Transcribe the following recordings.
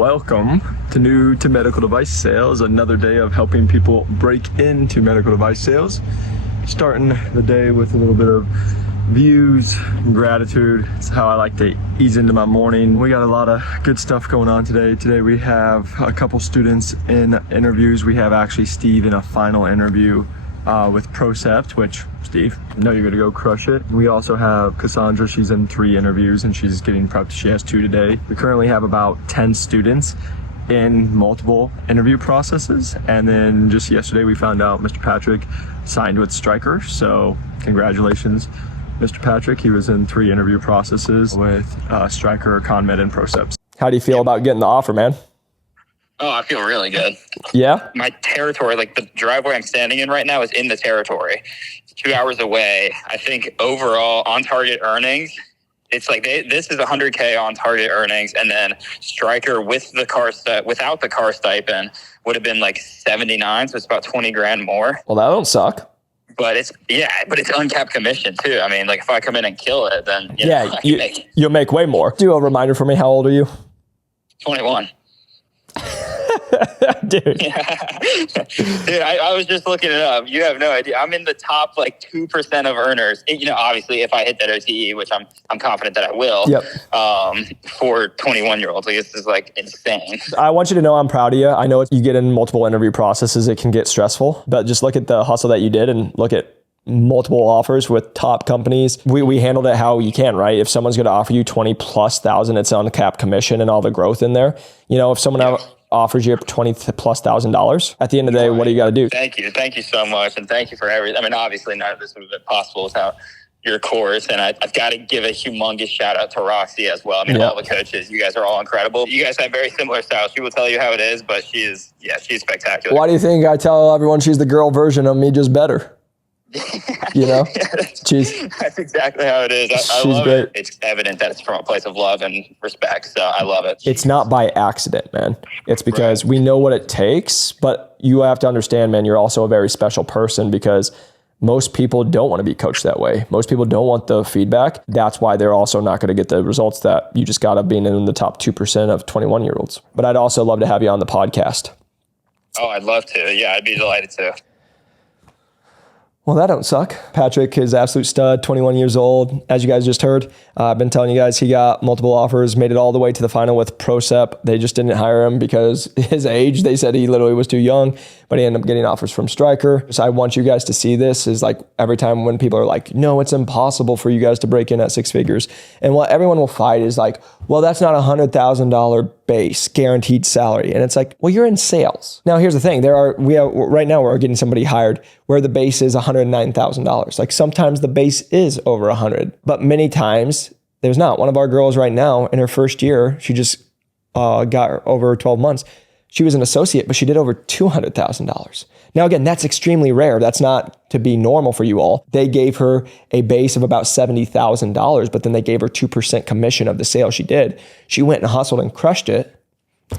Welcome to New to Medical Device Sales, another day of helping people break into medical device sales. Starting the day with a little bit of views and gratitude. It's how I like to ease into my morning. We got a lot of good stuff going on today. Today we have a couple students in interviews. We have actually Steve in a final interview with Procept, which, Steve, I know you're going to go crush it. We also have Cassandra. She's in 3 interviews and she's getting prepped. She has 2 today. We currently have about 10 students in multiple interview processes. And then just yesterday we found out Mr. Patrick signed with Stryker. So congratulations, Mr. Patrick. He was in 3 interview processes with Stryker, CONMED, and Procept. How do you feel about getting the offer, man? Oh, I feel really good. Yeah? My territory, like the driveway I'm standing in right now, is in the territory. It's 2 hours away. I think overall on target earnings, it's like this is 100K on target earnings, and then Stryker with the without the car stipend would have been like 79, so it's about 20 grand more. Well, that don't suck. But it's uncapped commission too. I mean, like if I come in and kill it, then you'll make way more. Do a reminder for me. How old are you? 21. Dude. Yeah. Dude, I was just looking it up. You have no idea. I'm in the top like 2% of earners. Obviously if I hit that OTE, which I'm confident that I will. Yep. For 21-year-olds, like this is like insane. I want you to know I'm proud of you. I know you get in multiple interview processes, it can get stressful, but just look at the hustle that you did and look at multiple offers with top companies. We handled it how you can, right? If someone's going to offer you 20,000+, it's uncapped commission and all the growth in there. If someone offers you $20,000+, at the end of the day, what do you got to do? Thank you so much, and thank you for everything. I mean, obviously none of this would have been possible without your course, and I've got to give a humongous shout out to Roxy as well. I mean, all the coaches, you guys are all incredible. You guys have very similar styles. She will tell you how it is, but she's spectacular. Why do you think I tell everyone she's the girl version of me, just better? That's exactly how it is. I love great. it. It's evident that it's from a place of love and respect, so I love it. It's not by accident, man. It's because we know what it takes, but you have to understand, man, you're also a very special person because most people don't want to be coached that way. Most people don't want the feedback. That's why they're also not going to get the results that you just got of being in the top 2% of 21-year-olds. But I'd also love to have you on the podcast. Oh, I'd love to. Yeah, I'd be delighted to. Well, that don't suck. Patrick is absolute stud, 21 years old. As you guys just heard, I've been telling you guys he got multiple offers, made it all the way to the final with Procept. They just didn't hire him because his age, they said he literally was too young, but he ended up getting offers from Stryker. So I want you guys to see this is like every time when people are like, no, it's impossible for you guys to break in at 6 figures. And what everyone will fight is like, well, that's not $100,000 base guaranteed salary. And it's like, well, you're in sales. Now, here's the thing. Right now we're getting somebody hired where the base is $109,000. Like sometimes the base is over 100, but many times there's not. One of our girls right now in her first year, she just got over 12 months. She was an associate, but she did over $200,000. Now, again, that's extremely rare. That's not to be normal for you all. They gave her a base of about $70,000, but then they gave her 2% commission of the sale she did. She went and hustled and crushed it.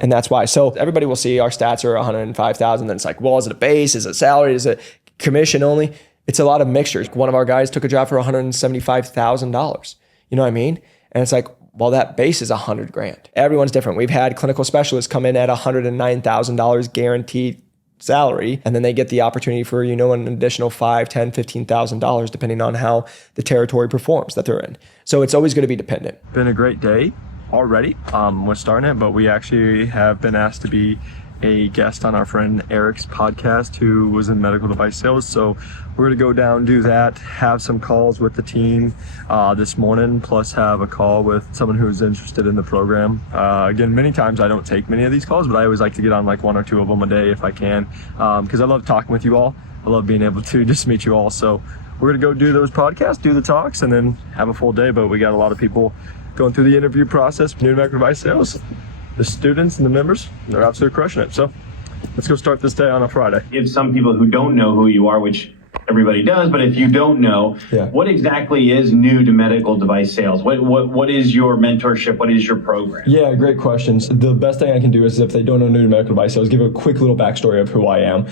And that's why. So everybody will see our stats are 105,000. Then it's like, well, is it a base? Is it salary? Is it commission only? It's a lot of mixtures. One of our guys took a job for $175,000. You know what I mean? And it's like, well, that base is $100,000. Everyone's different. We've had clinical specialists come in at $109,000 guaranteed salary, and then they get the opportunity for, an additional $5,000, $10,000, $15,000, depending on how the territory performs that they're in. So it's always going to be dependent. Been a great day already. We're starting it, but we actually have been asked to be a guest on our friend Eric's podcast who was in medical device sales. So we're going to go down, do that, have some calls with the team this morning, plus have a call with someone who's interested in the program. Again, many times I don't take many of these calls, but I always like to get on like 1 or 2 of them a day if I can, because I love talking with you all. I love being able to just meet you all. So we're going to go do those podcasts, do the talks, and then have a full day. But we got a lot of people going through the interview process, new to medical device sales. The students and the members, they're absolutely crushing it. So let's go start this day on a Friday. If some people who don't know who you are, which everybody does, but if you don't know, what exactly is new to medical device sales? What is your mentorship? What is your program? Yeah, great questions. The best thing I can do is, if they don't know new to medical device sales, give a quick little backstory of who I am.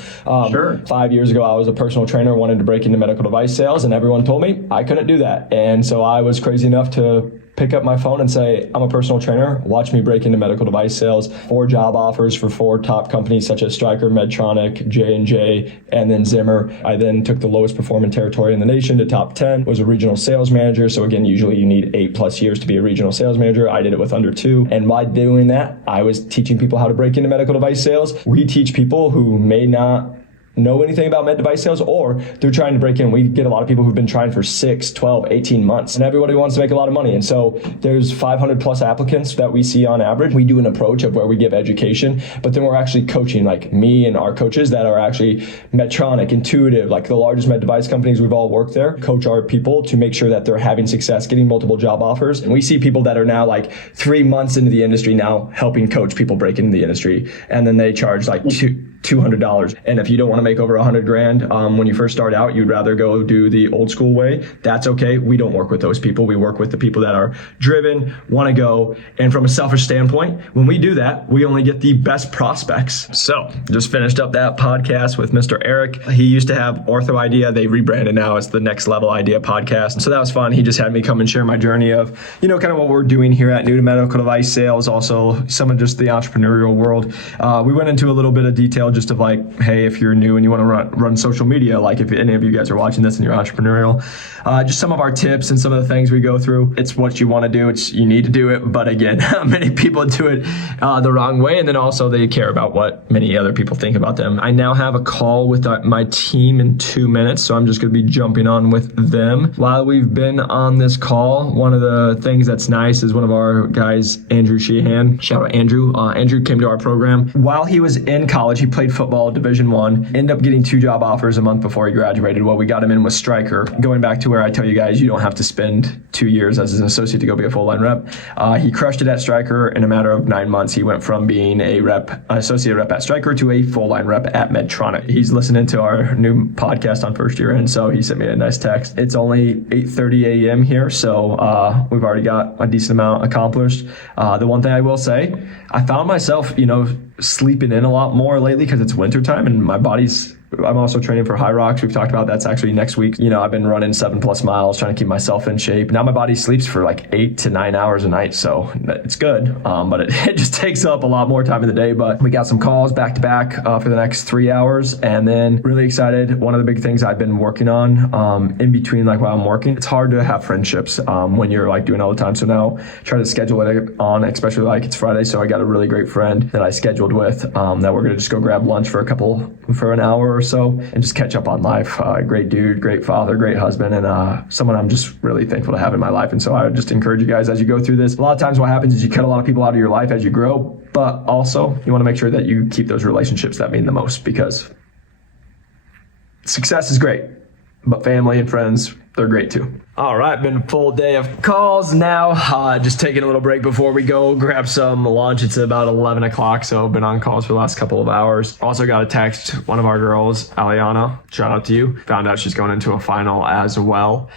Sure. 5 years ago, I was a personal trainer, wanted to break into medical device sales, and everyone told me I couldn't do that. And so I was crazy enough to pick up my phone and say, I'm a personal trainer. Watch me break into medical device sales. 4 job offers for 4 top companies such as Stryker, Medtronic, J&J, and then Zimmer. I then took the lowest performing territory in the nation to top 10, was a regional sales manager. So again, usually you need 8+ years to be a regional sales manager. I did it with under 2. And by doing that, I was teaching people how to break into medical device sales. We teach people who may not know anything about med device sales, or they're trying to break in. We get a lot of people who've been trying for 6, 12, 18 months, and everybody wants to make a lot of money. And so there's 500 plus applicants that we see on average. We do an approach of where we give education, but then we're actually coaching, like me and our coaches that are actually Medtronic, Intuitive, like the largest med device companies. We've all worked there, coach our people to make sure that they're having success, getting multiple job offers. And we see people that are now like 3 months into the industry now helping coach people break into the industry. And then they charge like $200. And if you don't want to make over $100,000 when you first start out, you'd rather go do the old school way. That's okay. We don't work with those people. We work with the people that are driven, want to go. And from a selfish standpoint, when we do that, we only get the best prospects. So just finished up that podcast with Mr. Eric. He used to have Ortho Idea. They rebranded now as the Next Level Idea podcast. So that was fun. He just had me come and share my journey of, kind of what we're doing here at New to Medical Device Sales. Also some of just the entrepreneurial world. We went into a little bit of detail just of like, hey, if you're new and you want to run social media, like if any of you guys are watching this and you're entrepreneurial, just some of our tips and some of the things we go through. It's what you want to do. You need to do it. But again, many people do it the wrong way. And then also they care about what many other people think about them. I now have a call with my team in 2 minutes. So I'm just going to be jumping on with them. While we've been on this call, one of the things that's nice is one of our guys, Andrew Sheehan. Shout out Andrew. Andrew came to our program. While he was in college, he played football, Division I, ended up getting 2 job offers a month before he graduated. Well, we got him in with Stryker. Going back to where I tell you guys, you don't have to spend 2 years as an associate to go be a full-line rep. He crushed it at Stryker. In a matter of 9 months, he went from being an associate rep at Stryker to a full-line rep at Medtronic. He's listening to our new podcast on First Year In, so he sent me a nice text. It's only 8:30 a.m. here, so we've already got a decent amount accomplished. The one thing I will say, I found myself, sleeping in a lot more lately because it's wintertime and I'm also training for High Rocks. We've talked about that's actually next week. I've been running 7+ miles, trying to keep myself in shape. Now my body sleeps for like 8 to 9 hours a night, so it's good. But it just takes up a lot more time in the day. But we got some calls back to back for the next 3 hours, and then really excited. One of the big things I've been working on in between, like while I'm working, it's hard to have friendships when you're like doing all the time. So now try to schedule it on, especially like it's Friday. So I got a really great friend that I scheduled with that we're gonna just go grab lunch for an hour or so and just catch up on life. Great dude, great father, great husband, and someone I'm just really thankful to have in my life. And so I would just encourage you guys as you go through this. A lot of times what happens is you cut a lot of people out of your life as you grow, but also you want to make sure that you keep those relationships that mean the most, because success is great, but family and friends, they're great too. All right, been a full day of calls now. Just taking a little break before we go grab some lunch. It's about 11 o'clock, so been on calls for the last couple of hours. Also got a text, one of our girls, Aliana, shout out to you. Found out she's going into a final as well.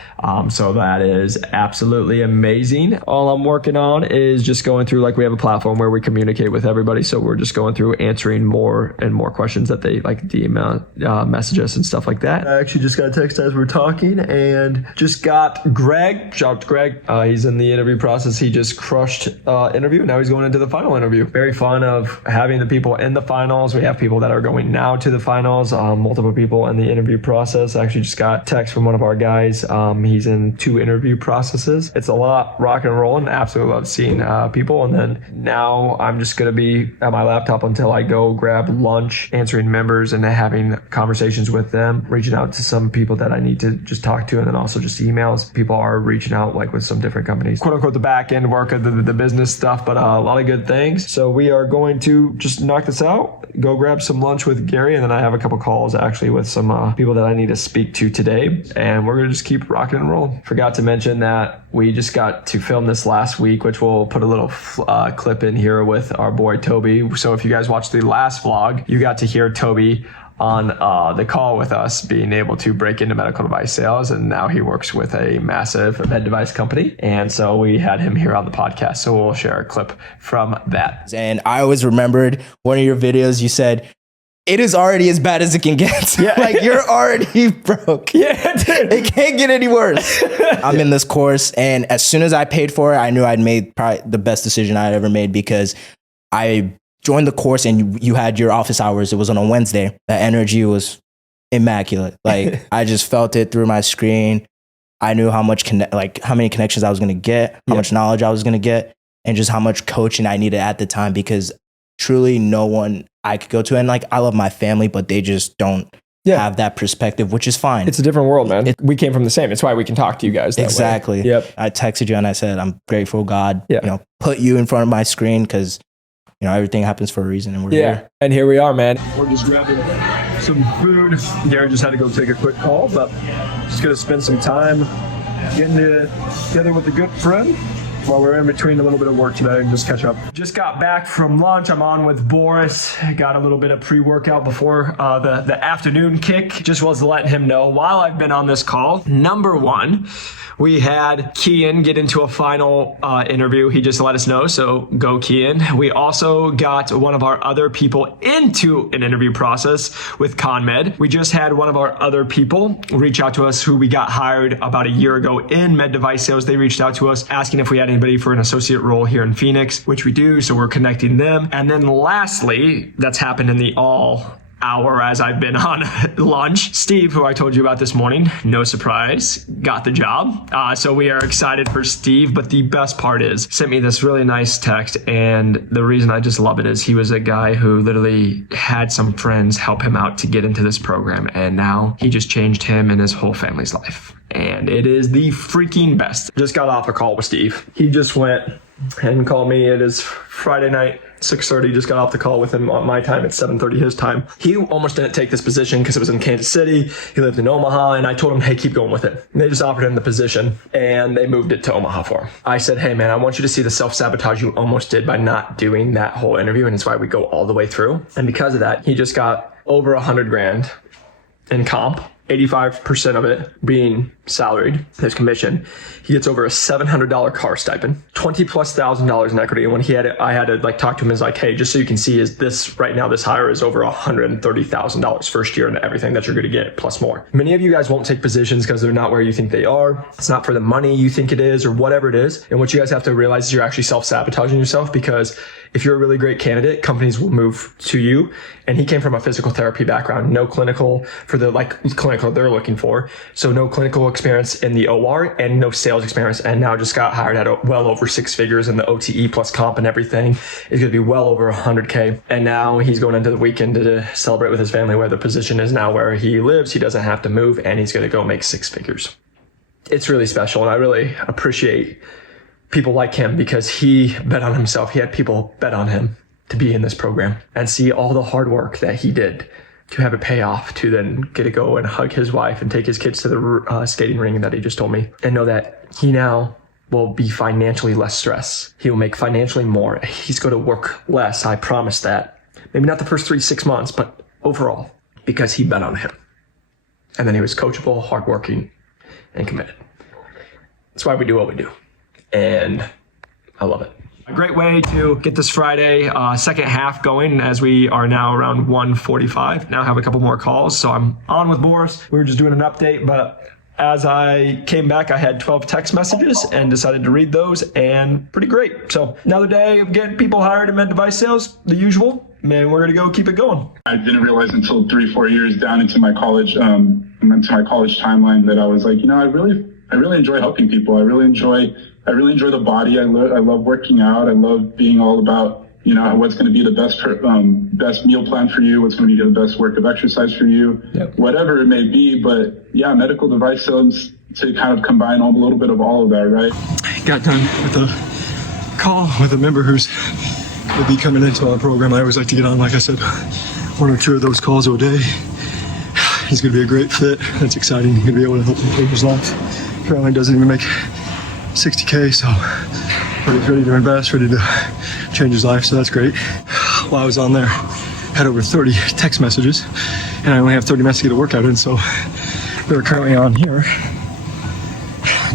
So that is absolutely amazing. All I'm working on is just going through, like we have a platform where we communicate with everybody. So we're just going through answering more and more questions that they like DM message us and stuff like that. I actually just got a text as we're talking and just got Greg. Shout out to Greg. He's in the interview process. He just crushed interview. Now he's going into the final interview. Very fun of having the people in the finals. We have people that are going now to the finals. Multiple people in the interview process. I actually just got text from one of our guys. He's in 2 interview processes. It's a lot rock and rolling. Absolutely love seeing people. And then now I'm just going to be at my laptop until I go grab lunch, answering members and having conversations with them, reaching out to some people that I need to just talk to, and then also just emails. People are reaching out like with some different companies, quote unquote, the back end work of the business stuff, but a lot of good things. So we are going to just knock this out, go grab some lunch with Gary, and then I have a couple calls actually with some people that I need to speak to today, and we're going to just keep rocking and rolling. Forgot to mention that we just got to film this last week, which we'll put a little clip in here with our boy Toby. So if you guys watched the last vlog, you got to hear Toby on the call with us being able to break into medical device sales, and now he works with a massive med device company, and so we had him here on the podcast, so we'll share a clip from that. And I always remembered one of your videos, you said it is already as bad as it can get. Yeah. Like, you're already broke. Yeah, dude. It can't get any worse. I'm in this course, and as soon as I paid for it, I knew I'd made probably the best decision I'd ever made, because I joined the course and you had your office hours. It was on a Wednesday. The energy was immaculate. Like, I just felt it through my screen. I knew how much how many connections I was going to get, how much knowledge I was going to get, and just how much coaching I needed at the time, because truly no one I could go to. And like, I love my family, but they just don't have that perspective, which is fine. It's a different world, man. We came from the same. It's why we can talk to you guys that exactly. way. Yep. I texted you and I said, I'm grateful God, put you in front of my screen, because everything happens for a reason, and we're here. And here we are, man. We're just grabbing some food. Darren just had to go take a quick call, but just gonna spend some time getting together with a good friend while we're in between a little bit of work today and just catch up. Just got back from lunch. I'm on with Boris. Got a little bit of pre-workout before the afternoon kick. Just was letting him know while I've been on this call. Number one, we had Kian get into a final interview. He just let us know, so go Kian. We also got one of our other people into an interview process with ConMed. We just had one of our other people reach out to us who we got hired about a year ago in med device sales. They reached out to us asking if we had anybody for an associate role here in Phoenix, which we do, so we're connecting them. And then lastly, that's happened in the all hour as I've been on lunch. Steve, who I told you about this morning, no surprise, got the job. So we are excited for Steve, but the best part is, sent me this really nice text, and the reason I just love it is he was a guy who literally had some friends help him out to get into this program, and now he just changed him and his whole family's life. And it is the freaking best. Just got off a call with Steve. He just went and called me. It is Friday night, 6:30, just got off the call with him on my time at 7:30 his time. He almost didn't take this position because it was in Kansas City. He lived in Omaha, and I told him, hey, keep going with it. And they just offered him the position, and they moved it to Omaha for him. I said, hey man, I want you to see the self-sabotage you almost did by not doing that whole interview, and it's why we go all the way through. And because of that, he just got over $100,000 in comp. 85% of it being salaried, his commission. He gets over a $700 car stipend, $20,000+ in equity. And when he had it, I had to talk to him as hey, just so you can see, is this right now, this hire is over $130,000 first year and everything that you're going to get plus more. Many of you guys won't take positions because they're not where you think they are. It's not for the money you think it is or whatever it is. And what you guys have to realize is you're actually self-sabotaging yourself, because if you're a really great candidate, companies will move to you. And he came from a physical therapy background, no clinical for the clinical they're looking for. So no clinical experience in the OR and no sales experience. And now just got hired at well over 6 figures, and the OTE plus comp and everything is going to be well over $100K. And now he's going into the weekend to celebrate with his family, where the position is now where he lives. He doesn't have to move, and he's going to go make 6 figures. It's really special. And I really appreciate people like him, because he bet on himself. He had people bet on him to be in this program and see all the hard work that he did to have it pay off, to then get to go and hug his wife and take his kids to the skating ring that he just told me, and know that he now will be financially less stressed. He will make financially more. He's going to work less. I promise that. Maybe not the first 3-6 months, but overall, because he bet on him. And then he was coachable, hardworking, and committed. That's why we do what we do. And I love it. A great way to get this Friday second half going, as we are now around 1:45. Now I have a couple more calls, so I'm on with Boris. We were just doing an update, but as I came back, I had 12 text messages and decided to read those, and pretty great. So another day of getting people hired in med device sales, the usual, and we're gonna go keep it going. I didn't realize until 3-4 years down into my college timeline that I was like, I really enjoy helping people. I really enjoy the body. I love working out. I love being all about, what's going to be the best meal plan for you, what's going to be the best work of exercise for you, whatever it may be. But yeah, medical device sales, to kind of combine a little bit of all of that, right? Got done with a call with a member who's going to be coming into our program. I always like to get on, like I said, 1 or 2 of those calls a day. He's going to be a great fit. That's exciting. He's going to be able to help him change his life. Currently doesn't even make $60K, so ready to invest, ready to change his life, so that's great. While I was on there, had over 30 text messages, and I only have 30 minutes to get a workout in, so we're currently on here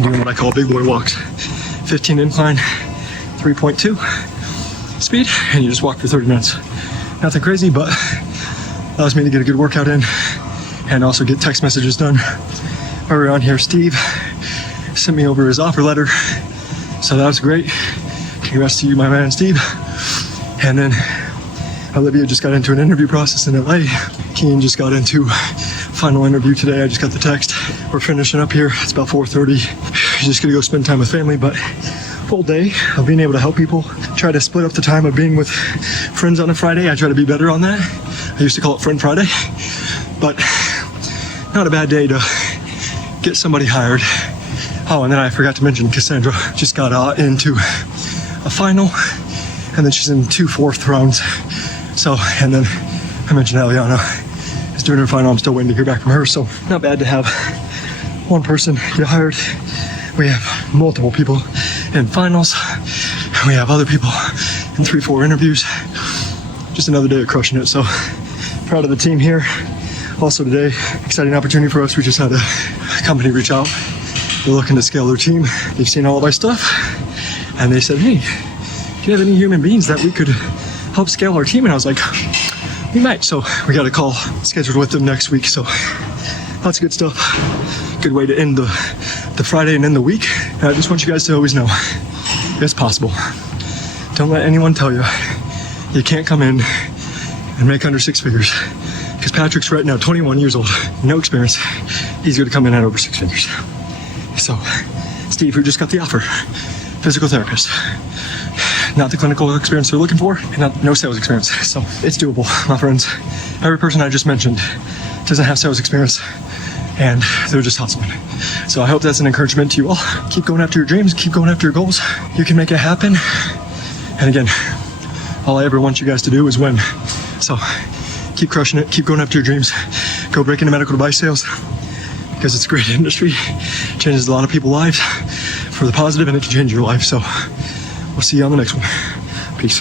doing what I call big boy walks. 15 incline, 3.2 speed, and you just walk for 30 minutes. Nothing crazy, but allows me to get a good workout in and also get text messages done. While we're on here, Steve sent me over his offer letter, so that was great. Congrats to you, my man, Steve. And then Olivia just got into an interview process in LA. Keen just got into final interview today. I just got the text. We're finishing up here. It's about 4:30. Just gonna go spend time with family, but full day of being able to help people. Try to split up the time of being with friends on a Friday. I try to be better on that. I used to call it Friend Friday, but not a bad day to get somebody hired. Oh, and then I forgot to mention Cassandra just got into a final, and then she's in 2 4th rounds. So, and then I mentioned Eliana is doing her final. I'm still waiting to hear back from her. So not bad to have one person get hired. We have multiple people in finals. We have other people in 3 4 interviews. Just another day of crushing it. So proud of the team here. Also today, exciting opportunity for us. We just had a company reach out. They're looking to scale their team. They've seen all of my stuff, and they said, hey, do you have any human beings that we could help scale our team? And I was like, we might. So we got a call scheduled with them next week. So lots of good stuff. Good way to end the Friday and end the week. And I just want you guys to always know it's possible. Don't let anyone tell you you can't come in and make under 6 figures. Because Patrick's right now 21 years old, no experience. He's going to come in at over 6 figures. So Steve, who just got the offer, physical therapist. Not the clinical experience they're looking for, and no sales experience. So it's doable, my friends. Every person I just mentioned doesn't have sales experience, and they're just hustling. So I hope that's an encouragement to you all. Keep going after your dreams, keep going after your goals. You can make it happen. And again, all I ever want you guys to do is win. So keep crushing it, keep going after your dreams. Go break into medical device sales, because it's a great industry. Changes a lot of people's lives for the positive, and it can change your life. So we'll see you on the next one. Peace.